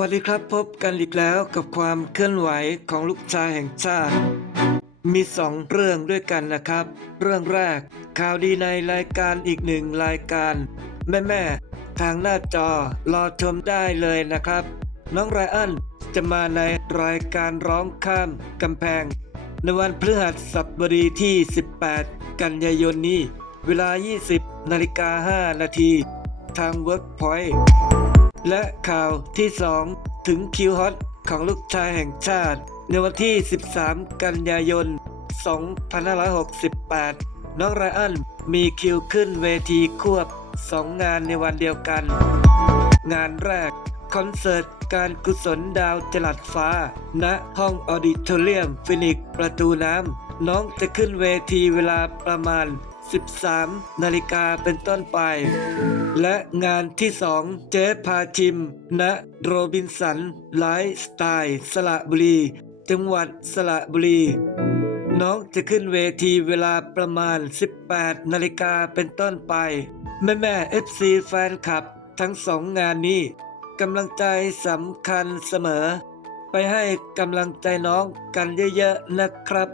วัสดีครับพบกันอีกแล้วกับความเคลื่อนไหวของลูกชายแห่งชาติ มีสองเรื่องด้วยกันนะครับ เรื่องแรกข่าวดีในรายการอีกหนึ่งรายการ แม่แม่ทางหน้าจอรอชมได้เลยนะครับ น้องไรอันจะมาในรายการร้องข้ามกำแพง ในวันพฤหัสบดีที่ 18 กันยายนนี้ เวลา 20นาฬิกา5นาทีทาง Workpoint และข่าวที่ 2 ถึงคิวฮอตของลูกชายแห่งชาติ ในวันที่ 13 กันยายน 2568 น้องไรอันมีคิวขึ้นเวทีควบ 2 งานในวันเดียวกัน งานแรก คอนเสิร์ตการกุศลดาวจลัดฟ้า ณห้องออดิทอเรียมฟินิกประตูน้ำน้องจะขึ้นเวทีเวลาประมาณ 13 นาฬิกาเป็นต้นไป และงานที่ 2 เจ๊พาชิม ณ โรบินสัน ไลฟ์สไตล์ สระบุรี จังหวัดสระบุรี น้องจะขึ้นเวทีเวลาประมาณ 18 นาฬิกาเป็นต้นไป แม่แม่ๆ FC แฟนคลับทั้งสองงานนี้กำลังใจสำคัญเสมอ ไปให้กำลังใจน้องกันเยอะๆนะครับ